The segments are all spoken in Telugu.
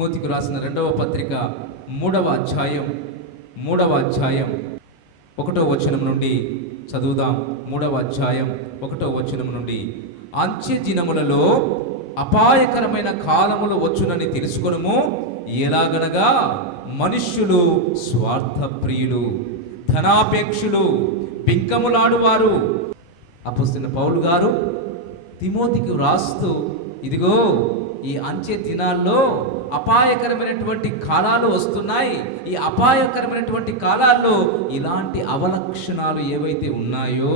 తిమోతికి రాసిన 2వ పత్రిక 3వ అధ్యాయం 1వ వచనం నుండి చదువుదాం. 3వ అధ్యాయం 1వ వచనం నుండి, అంత్య దినములలో అపాయకరమైన కాలములు వచ్చునని తెలుసుకొనుము. ఎలాగనగా మనుష్యులు స్వార్థప్రియులు, ధనాపేక్షులు, బింకములాడువారు. అపోస్తలుడైన పౌలు గారు తిమోతికి రాస్తూ, ఇదిగో ఈ అంత్య దినాల్లో అపాయకరమైనటువంటి కాలాలు వస్తున్నాయి. ఈ అపాయకరమైనటువంటి కాలాల్లో ఇలాంటి అవలక్షణాలు ఏవైతే ఉన్నాయో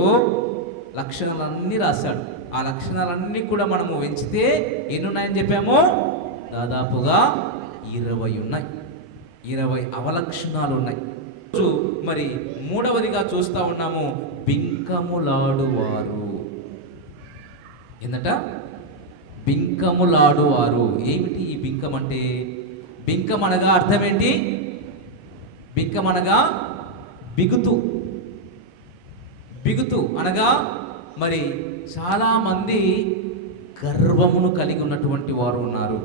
లక్షణాలన్నీ రాశాడు. ఆ లక్షణాలన్నీ కూడా మనము వెంచితే ఎన్ని ఉన్నాయని చెప్పాము? దాదాపుగా 20 ఉన్నాయి. 20 అవలక్షణాలు ఉన్నాయి. మరి 3వదిగా చూస్తూ ఉన్నాము, బింకములాడువారు. ఏంటంట? బింకములాడువారు. ఏమిటి ఈ బింకం అంటే? బింకం అనగా అర్థం ఏంటి? బింకం అనగా బిగుతు. బిగుతు అనగా మరి చాలామంది గర్వమును కలిగి ఉన్నటువంటి వారు ఉన్నారు.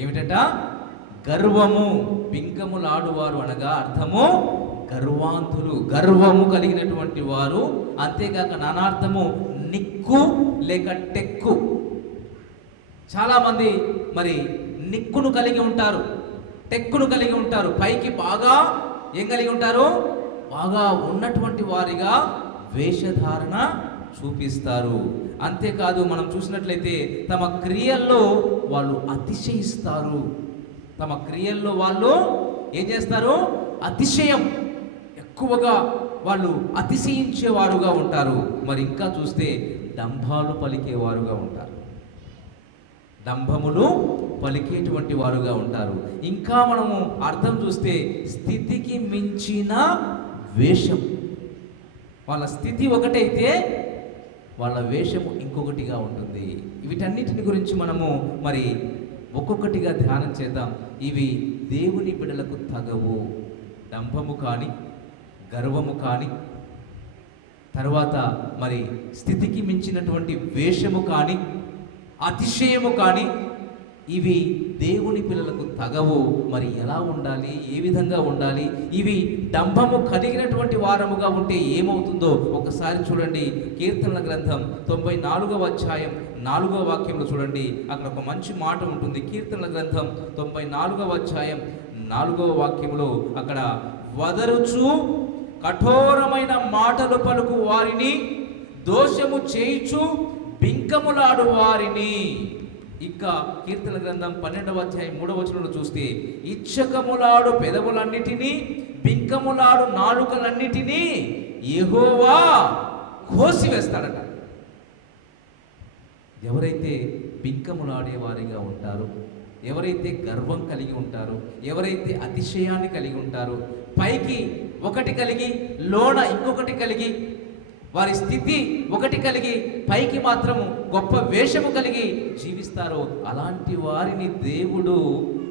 ఏమిటంట? గర్వము. బింకములాడువారు అనగా అర్థము గర్వాంతులు, గర్వము కలిగినటువంటి వారు. అంతేకాక నానార్థము నిక్కు లేక టెక్కు. చాలామంది మరి నిక్కును కలిగి ఉంటారు, టెక్కును కలిగి ఉంటారు. పైకి బాగా ఏం కలిగి ఉంటారు? బాగా ఉన్నటువంటి వారిగా వేషధారణ చూపిస్తారు. అంతేకాదు, మనం చూసినట్లయితే తమ క్రియల్లో వాళ్ళు అతిశయిస్తారు. తమ క్రియల్లో వాళ్ళు ఏం చేస్తారు? అతిశయం ఎక్కువగా వాళ్ళు అతిశయించేవారుగా ఉంటారు. మరి ఇంకా చూస్తే డంబాలు పలికేవారుగా ఉంటారు. డంబములు పలికేటువంటి వారుగా ఉంటారు. ఇంకా మనము అర్థం చూస్తే స్థితికి మించిన వేషం. వాళ్ళ స్థితి ఒకటైతే వాళ్ళ వేషము ఇంకొకటిగా ఉంటుంది. వీటన్నిటిని గురించి మనము మరి ఒక్కొక్కటిగా ధ్యానం చేద్దాం. ఇవి దేవుని బిడ్డలకు తగవు. డంబము కానీ, గర్వము కానీ, తర్వాత మరి స్థితికి మించినటువంటి వేషము కానీ, అతిశయము కానీ, ఇవి దేవుని పిల్లలకు తగవు. మరి ఎలా ఉండాలి? ఏ విధంగా ఉండాలి? ఇవి డంబము కలిగినటువంటి వారముగా ఉంటే ఏమవుతుందో ఒకసారి చూడండి. కీర్తనల గ్రంథం 94వ అధ్యాయం 4వ వాక్యంలో చూడండి. అక్కడ ఒక మంచి మాట ఉంటుంది. కీర్తనల గ్రంథం 94వ అధ్యాయం 4వ వాక్యంలో అక్కడ, వదరుచు కఠోరమైన మాటలు పలుకు వారిని, దోషము చేయుచు బింకములాడు వారిని. ఇంకా కీర్తన గ్రంథం 12వ అధ్యాయం 3వ వచనంలో చూస్తే, ఇచ్చకములాడు పెదవులన్నిటినీ, బింకములాడు నాలుకలన్నిటినీ యెహోవా కోసివేస్తాడట. ఎవరైతే బింకములాడే వారిగా ఉంటారో, ఎవరైతే గర్వం కలిగి ఉంటారో, ఎవరైతే అతిశయాన్ని కలిగి ఉంటారో, పైకి ఒకటి కలిగి లోన ఇంకొకటి కలిగి, వారి స్థితి ఒకటి కలిగి పైకి మాత్రము గొప్ప వేషము కలిగి జీవిస్తారో, అలాంటి వారిని దేవుడు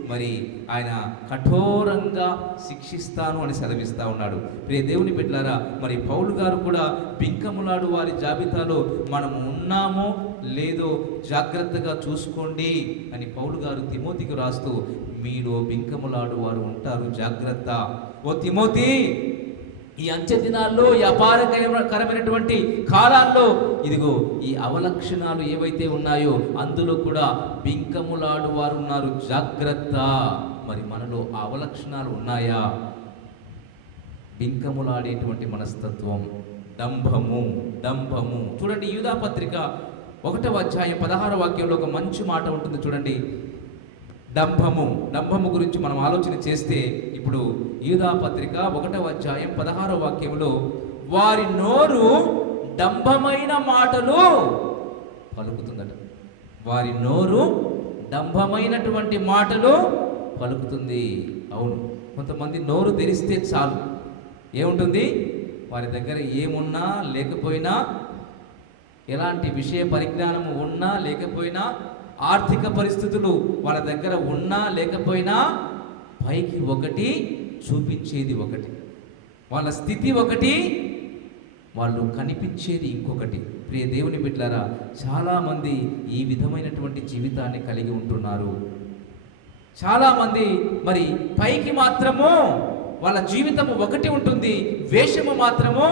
మరి ఆయన కఠోరంగా శిక్షిస్తాను అని సెలవిస్తూ ఉన్నాడు. ప్రియ దేవుని బిడ్డలారా, మరి పౌలు గారు కూడా బింకములాడు వారి జాబితాలో మనం ఉన్నామో లేదో జాగ్రత్తగా చూసుకోండి అని పౌలు గారు తిమోతికి రాస్తూ, మీలో బింకములాడు వారు ఉంటారు, జాగ్రత్త. ఓ తిమోతి, ఈ అంత్య దినాల్లో, ఈ అపారకరమైనటువంటి కాలాల్లో ఇదిగో ఈ అవలక్షణాలు ఏవైతే ఉన్నాయో అందులో కూడా బింకములాడు వారు ఉన్నారు, జాగ్రత్త. మరి మనలో ఆ అవలక్షణాలు ఉన్నాయా? బింకములాడేటువంటి మనస్తత్వం, డంబము. చూడండి, యూదా పత్రిక 1వ అధ్యాయం 16వ వాక్యంలో ఒక మంచి మాట ఉంటుంది. చూడండి, డంబము గురించి మనం ఆలోచన చేస్తే, ఇప్పుడు యూదా పత్రిక 1వ అధ్యాయం 16వ వాక్యంలో, వారి నోరు డంబమైన మాటలు పలుకుతుందట. వారి నోరు డంబమైనటువంటి మాటలు పలుకుతుంది. అవును, కొంతమంది నోరు తెరిస్తే చాలు, ఏముంటుంది? వారి దగ్గర ఏమున్నా లేకపోయినా, ఎలాంటి విషయ పరిజ్ఞానము ఉన్నా లేకపోయినా, ఆర్థిక పరిస్థితులు వాళ్ళ దగ్గర ఉన్నా లేకపోయినా, పైకి ఒకటి, చూపించేది ఒకటి. వాళ్ళ స్థితి ఒకటి, వాళ్ళు కనిపించేది ఇంకొకటి. ప్రియ దేవుని బిడ్డలారా, చాలామంది ఈ విధమైనటువంటి జీవితాన్ని కలిగి ఉంటున్నారు. చాలామంది మరి పైకి మాత్రము వాళ్ళ జీవితము ఒకటి ఉంటుంది, వేషము మాత్రము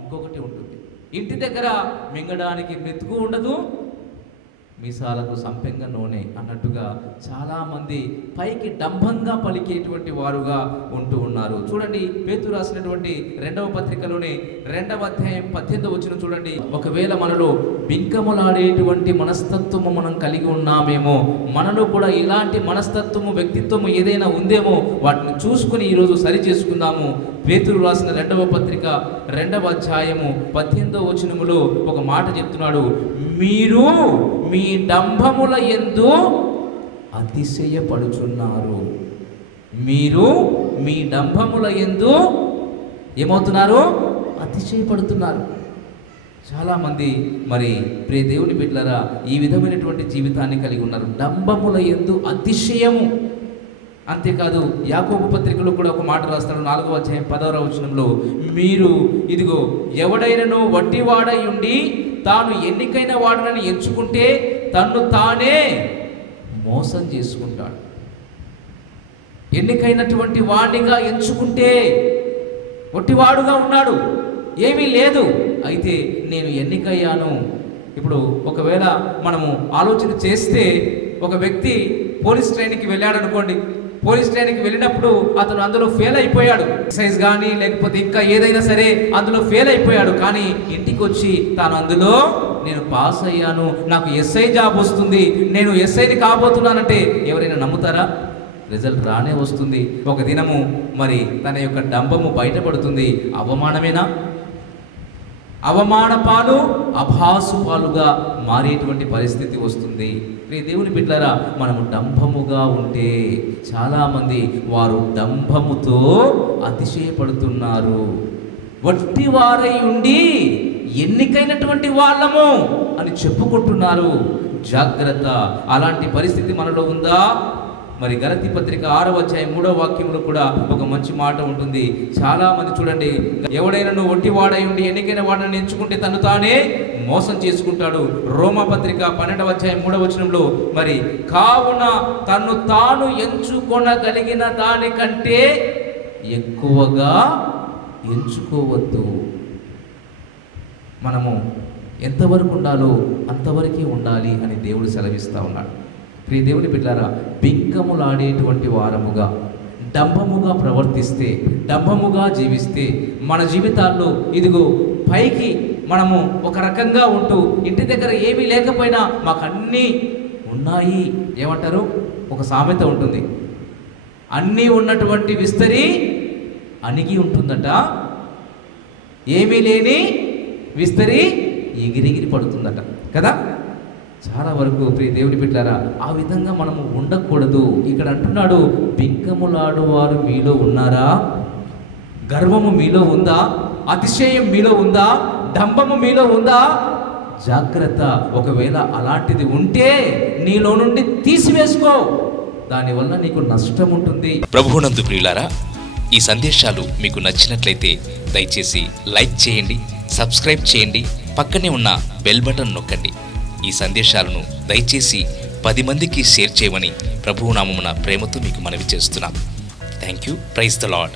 ఇంకొకటి ఉంటుంది. ఇంటి దగ్గర మింగడానికి మెతుకు ఉండదు, మీసాలకు సంపెంగ నూనె అన్నట్టుగా చాలామంది పైకి డంబంగా పలికేటువంటి వారుగా ఉంటూ ఉన్నారు. చూడండి, పేతురు రాసినటువంటి 2వ పత్రికలోని 2వ అధ్యాయం 18వ వచనం చూడండి. ఒకవేళ మనలో బింకములాడేటువంటి మనస్తత్వము మనం కలిగి ఉన్నామేమో, మనలో కూడా ఇలాంటి మనస్తత్వము వ్యక్తిత్వము ఏదైనా ఉందేమో వాటిని చూసుకుని ఈరోజు సరి చేసుకుందాము. పేతురు రాసిన 2వ పత్రిక 2వ అధ్యాయము 18వ వచనములో ఒక మాట చెప్తున్నాడు, మీరు మీ డంభముల యందు అతిశయపడుచున్నారు. మీరు మీ డంభముల యందు ఏమవుతున్నారు? అతిశయపడుతున్నారు. చాలామంది మరి ప్రియ దేవుని బిడ్డలారా ఈ విధమైనటువంటి జీవితాన్ని కలిగి ఉన్నారు. డంభముల యందు అతిశయము. అంతేకాదు యాకోబు పత్రికలో కూడా ఒక మాట రాస్తాడు 4వ అధ్యాయం 10వ వచనంలో, మీరు ఇదిగో ఎవడైనను వట్టివాడై ఉండి తాను ఎన్నికైన వాడనని ఎంచుకుంటే తన్ను తానే మోసం చేసుకుంటాడు. ఎన్నికైనటువంటి వాడిగా ఎంచుకుంటే వట్టివాడుగా ఉన్నాడు, ఏమీ లేదు, అయితే నేను ఎన్నికయ్యాను. ఇప్పుడు ఒకవేళ మనము ఆలోచన చేస్తే, ఒక వ్యక్తి పోలీస్ ట్రైనింగ్కి వెళ్ళాడు అనుకోండి. పోలీస్ ట్రైనింగ్కి వెళ్ళినప్పుడు అతను అందులో ఫెయిల్ అయిపోయాడు, ఎక్సైజ్ కానీ లేకపోతే ఇంకా ఏదైనా సరే అందులో ఫెయిల్ అయిపోయాడు. కానీ ఇంటికి వచ్చి తాను అందులో నేను పాస్ అయ్యాను, నాకు ఎస్ఐ జాబ్ వస్తుంది, నేను ఎస్ఐని కాబోతున్నానంటే ఎవరైనా నమ్ముతారా? రిజల్ట్ రానే వస్తుంది. ఒక దినము మరి తన యొక్క డంబము బయటపడుతుంది. అవమానమేనా? అవమాన పాలు అభాసు పాలుగా మారేటువంటి పరిస్థితి వస్తుంది. ప్రియ దేవుని బిడ్డలారా, మనము డంభముగా ఉంటే చాలామంది వారు డంభముతో అతిశయపడుతున్నారు. వట్టి వారై ఉండి ఎన్నికైనటువంటి వాళ్ళము అని చెప్పుకుంటున్నారు. జాగ్రత్త, అలాంటి పరిస్థితి మనలో ఉందా? మరి గలతీ పత్రిక 6వ అధ్యాయం 3వ వాక్యంలో కూడా ఒక మంచి మాట ఉంటుంది. చాలా మంది చూడండి, ఎవడైనా ఒట్టివాడై ఉండి ఎన్నికైన వాడిని ఎంచుకుంటే తను తానే మోసం చేసుకుంటాడు. రోమా పత్రిక 12వ అధ్యాయం 3వ వచనంలో, మరి కావున తను తాను ఎంచుకొనగలిగిన దానికంటే ఎక్కువగా ఎంచుకోవద్దు. మనము ఎంతవరకు ఉండాలో అంతవరకే ఉండాలి అని దేవుడు సెలవిస్తూ ఉన్నాడు. ప్రియ దేవుని బిడ్డలారా, బింకములాడేటువంటి వారముగా, డంబముగా ప్రవర్తిస్తే, డంబముగా జీవిస్తే మన జీవితాల్లో ఇదిగో పైకి మనము ఒక రకంగా ఉంటూ ఇంటి దగ్గర ఏమీ లేకపోయినా మాకు అన్నీ ఉన్నాయి. ఏమంటారు? ఒక సామెత ఉంటుంది, అన్నీ ఉన్నటువంటి విస్తరి అణిగి ఉంటుందట, ఏమీ లేని విస్తరి ఎగిరెగిరి పడుతుందట కదా. చాలా వరకు ప్రియ దేవుని బిడ్డలారా ఆ విధంగా మనము ఉండకూడదు. ఇక్కడ అంటున్నాడు, బింకములాడువారు మీలో ఉన్నారా? గర్వము మీలో ఉందా? అతిశయం మీలో ఉందా? డంబము మీలో ఉందా? జాగ్రత్త. ఒకవేళ అలాంటిది ఉంటే నీలో నుండి తీసివేసుకో, దానివల్ల నీకు నష్టం ఉంటుంది. ప్రభువునందు ప్రియులారా, ఈ సందేశాలు మీకు నచ్చినట్లయితే దయచేసి లైక్ చేయండి, సబ్స్క్రైబ్ చేయండి, పక్కనే ఉన్న బెల్ బటన్ నొక్కండి. ఈ సందేశాలను దయచేసి 10 మందికి షేర్ చేయమని ప్రభువు నామమున ప్రేమతో మీకు మనవి చేస్తున్నాం. Thank you. Praise the lord.